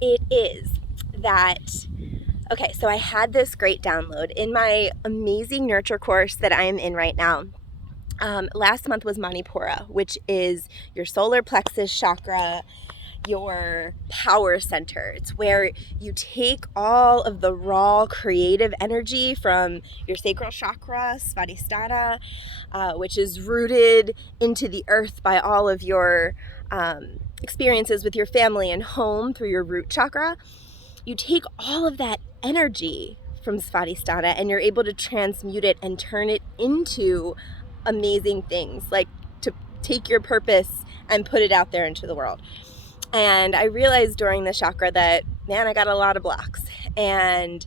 It is that, okay, so I had this great download in my amazing nurture course that I am in right now. Last month was Manipura, which is your solar plexus chakra, your power center. It's where you take all of the raw creative energy from your sacral chakra, Svadhisthana, which is rooted into the earth by all of your experiences with your family and home through your root chakra. You take all of that energy from Svadhisthana and you're able to transmute it and turn it into amazing things, like to take your purpose and put it out there into the world. And I realized during the chakra that, man, I got a lot of blocks. And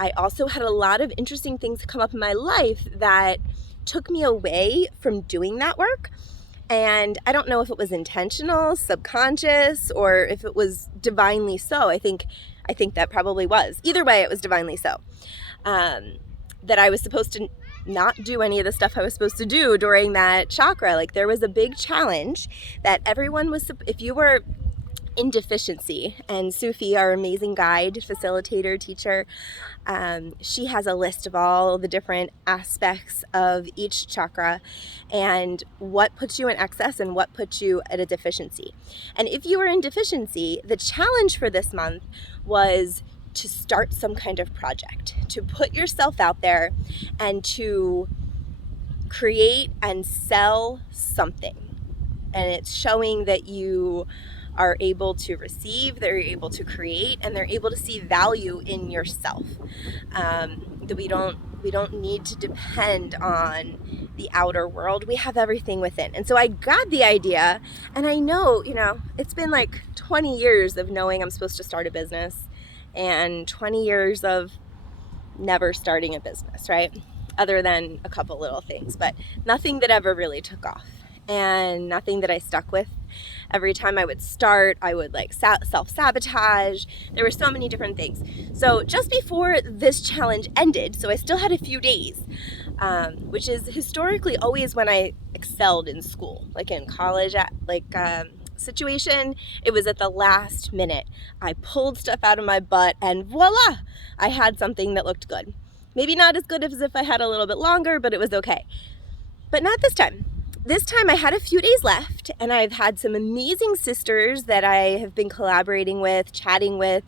I also had a lot of interesting things come up in my life that took me away from doing that work. And I don't know if it was intentional, subconscious, or if it was divinely so. I think that probably was. Either way, it was divinely so. That I was supposed to not do any of the stuff I was supposed to do during that chakra. Like, there was a big challenge that everyone was, if you were in deficiency, and Sufi, our amazing guide, facilitator, teacher, she has a list of all the different aspects of each chakra and what puts you in excess and what puts you at a deficiency. And if you were in deficiency, the challenge for this month was to start some kind of project, to put yourself out there and to create and sell something. And it's showing that you are able to receive, they're able to create, and they're able to see value in yourself. That we don't need to depend on the outer world. We have everything within. And so I got the idea, and I know, it's been like 20 years of knowing I'm supposed to start a business and 20 years of never starting a business, right? Other than a couple little things, but nothing that ever really took off and nothing that I stuck with. Every time I would start, I would self-sabotage. There were so many different things. So just before this challenge ended, so I still had a few days, which is historically always when I excelled in school, like in college, situation, it was at the last minute. I pulled stuff out of my butt and voila, I had something that looked good. Maybe not as good as if I had a little bit longer, but it was okay. But not this time. This time I had a few days left, and I've had some amazing sisters that I have been collaborating with, chatting with,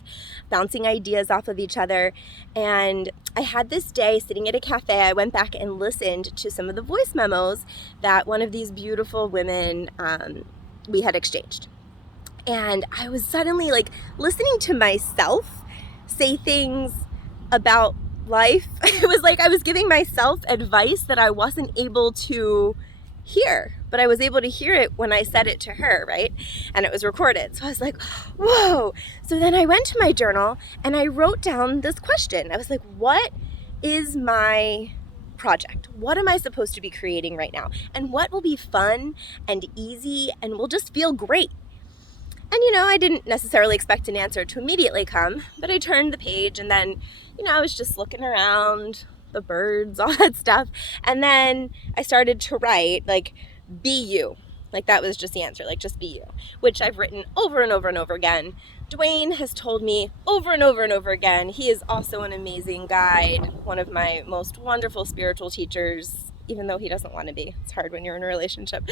bouncing ideas off of each other. And I had this day sitting at a cafe. I went back and listened to some of the voice memos that one of these beautiful women we had exchanged. And I was suddenly listening to myself say things about life. It was like I was giving myself advice that I wasn't able to hear, but I was able to hear it when I said it to her, right? And it was recorded. So I was like, whoa. So then I went to my journal and I wrote down this question. I was like, what is my project? What am I supposed to be creating right now? And what will be fun and easy and will just feel great? And I didn't necessarily expect an answer to immediately come, but I turned the page and then, I was just looking around, the birds, all that stuff. And then I started to write, be you. That was just the answer, just be you, which I've written over and over and over again. Dwayne has told me over and over and over again. He is also an amazing guide, one of my most wonderful spiritual teachers, even though he doesn't want to be. It's hard when you're in a relationship.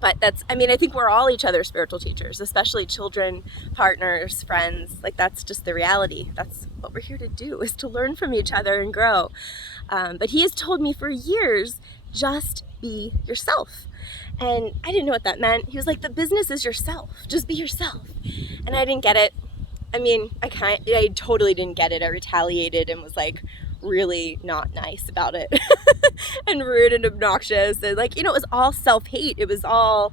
But I think we're all each other's spiritual teachers, especially children, partners, friends. That's just the reality. That's what we're here to do, is to learn from each other and grow. But he has told me for years, just be yourself. And I didn't know what that meant. He was like, the business is yourself. Just be yourself. And I didn't get it. I totally didn't get it. I retaliated and was really not nice about it and rude and obnoxious. And it was all self-hate. It was all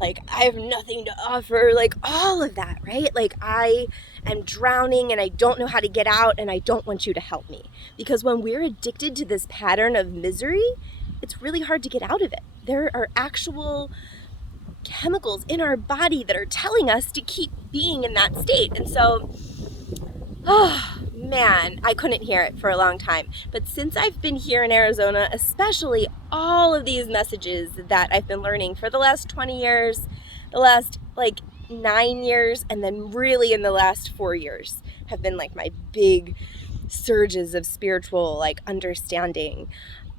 I have nothing to offer, all of that, right? I am drowning and I don't know how to get out and I don't want you to help me. Because when we're addicted to this pattern of misery, it's really hard to get out of it. There are actual chemicals in our body that are telling us to keep being in that state. And so, man, I couldn't hear it for a long time. But since I've been here in Arizona, especially all of these messages that I've been learning for the last 20 years, the last 9 years, and then really in the last 4 years have been like my big surges of spiritual like understanding,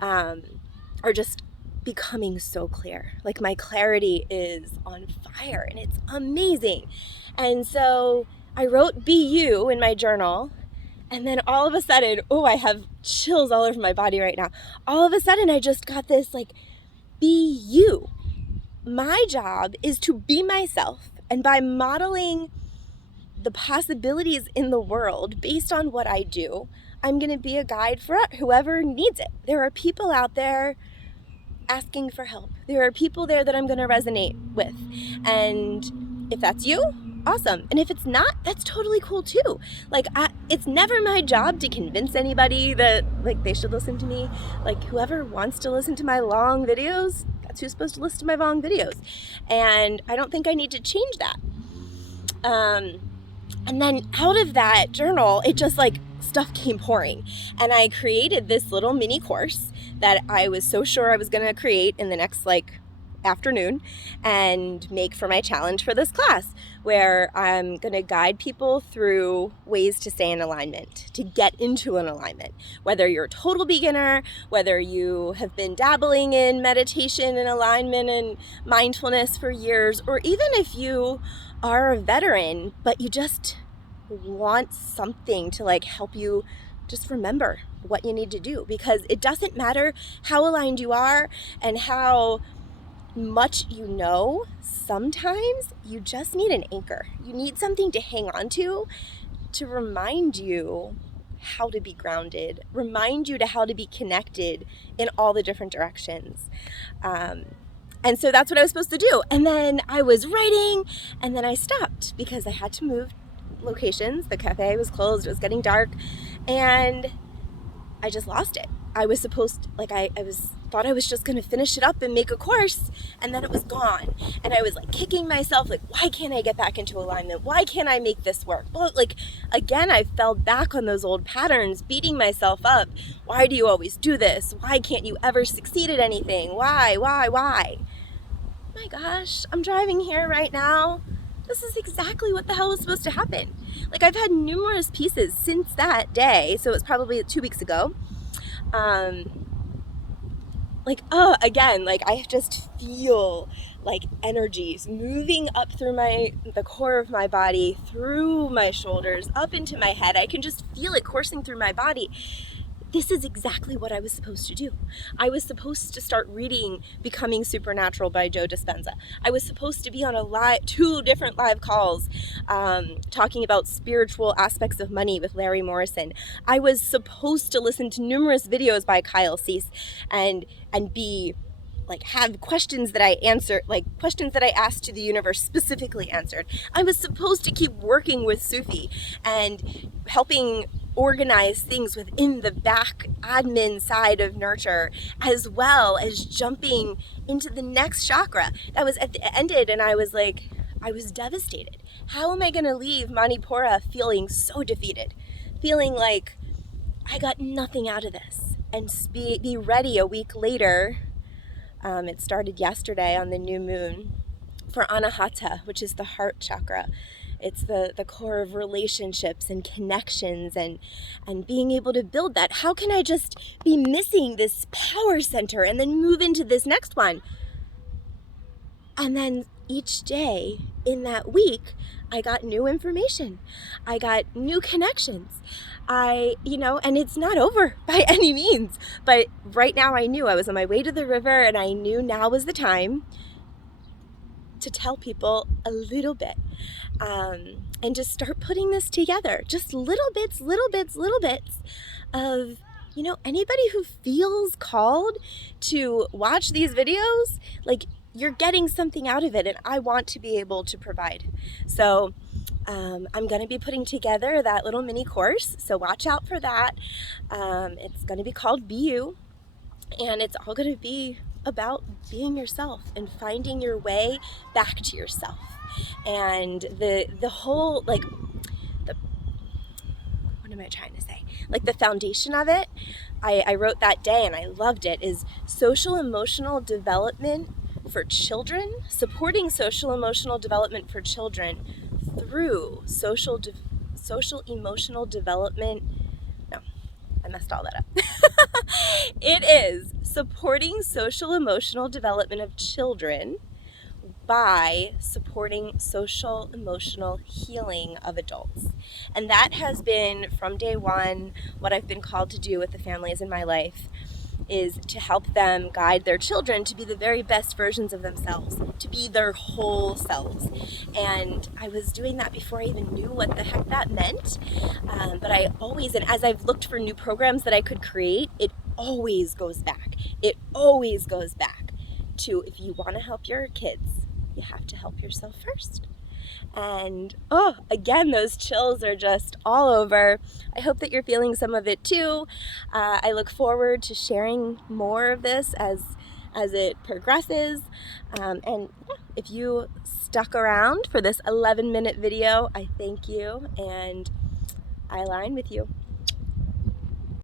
are just becoming so clear. Like my clarity is on fire and it's amazing. And so I wrote "Be You" in my journal, and then all of a sudden, oh, I have chills all over my body right now. All of a sudden I just got this like, be you. My job is to be myself, and by modeling the possibilities in the world based on what I do, I'm going to be a guide for whoever needs it. There are people out there asking for help. There are people there that I'm going to resonate with. And if that's you, awesome. And if it's not, that's totally cool too. Like, it's never my job to convince anybody that like they should listen to me. Like, whoever wants to listen to my long videos, that's who's supposed to listen to my long videos. And I don't think I need to change that. And then out of that journal, it just like stuff came pouring. And I created this little mini course that I was so sure I was going to create in the next like afternoon and make for my challenge for this class, where I'm going to guide people through ways to stay in alignment, to get into an alignment. Whether you're a total beginner, whether you have been dabbling in meditation and alignment and mindfulness for years, or even if you are a veteran, but you just want something to like help you just remember what you need to do, because it doesn't matter how aligned you are and how much you know. Sometimes you just need an anchor. You need something to hang on to remind you how to be grounded, remind you to how to be connected in all the different directions. And so that's what I was supposed to do. And then I was writing, and then I stopped because I had to move locations. The cafe was closed. It was getting dark, and I just lost it. I was supposed, like, thought I was just going to finish it up and make a course, and then it was gone. And I was like kicking myself, like, why can't I get back into alignment? Why can't I make this work? Well, like, again, I fell back on those old patterns, beating myself up. Why do you always do this? Why can't you ever succeed at anything? Why? My gosh, I'm driving here right now. This is exactly what the hell was supposed to happen. Like, I've had numerous pieces since that day, so it was probably 2 weeks ago. Again, like, I just feel like energies moving up through the core of my body, through my shoulders, up into my head. I can just feel it coursing through my body. This is exactly what I was supposed to do. I was supposed to start reading Becoming Supernatural by Joe Dispenza. I was supposed to be on 2 different live calls talking about spiritual aspects of money with Larry Morrison. I was supposed to listen to numerous videos by Kyle Cease and be like, have questions that I answer, like questions that I asked to the universe specifically answered. I was supposed to keep working with Sufi and helping organize things within the back admin side of nurture, as well as jumping into the next chakra. That was ended, and I was devastated. How am I going to leave Manipura feeling so defeated, feeling like I got nothing out of this, and be ready a week later? It started yesterday on the new moon for Anahata, which is the heart chakra. It's the core of relationships and connections and being able to build that. How can I just be missing this power center and then move into this next one? And then each day in that week, I got new information. I got new connections. And it's not over by any means. But right now I knew I was on my way to the river, and I knew now was the time to tell people a little bit, and just start putting this together. Just little bits of, anybody who feels called to watch these videos, like, you're getting something out of it, and I want to be able to provide. So I'm going to be putting together that little mini course, so watch out for that. It's going to be called Be You, and it's all going to be about being yourself and finding your way back to yourself. And the whole, what am I trying to say? Like, the foundation of it, I wrote that day and I loved it, is social emotional development for children, supporting social emotional development for children through social emotional development. No, I messed all that up. It is supporting social emotional development of children by supporting social emotional healing of adults. And that has been, from day one, what I've been called to do with the families in my life, is to help them guide their children to be the very best versions of themselves, to be their whole selves. And I was doing that before I even knew what the heck that meant. But I always, and as I've looked for new programs that I could create, it always goes back. It always goes back to, if you want to help your kids, you have to help yourself first. And again, those chills are just all over. I hope that you're feeling some of it too. I look forward to sharing more of this as it progresses. And yeah, if you stuck around for this 11-minute video, I thank you and I align with you.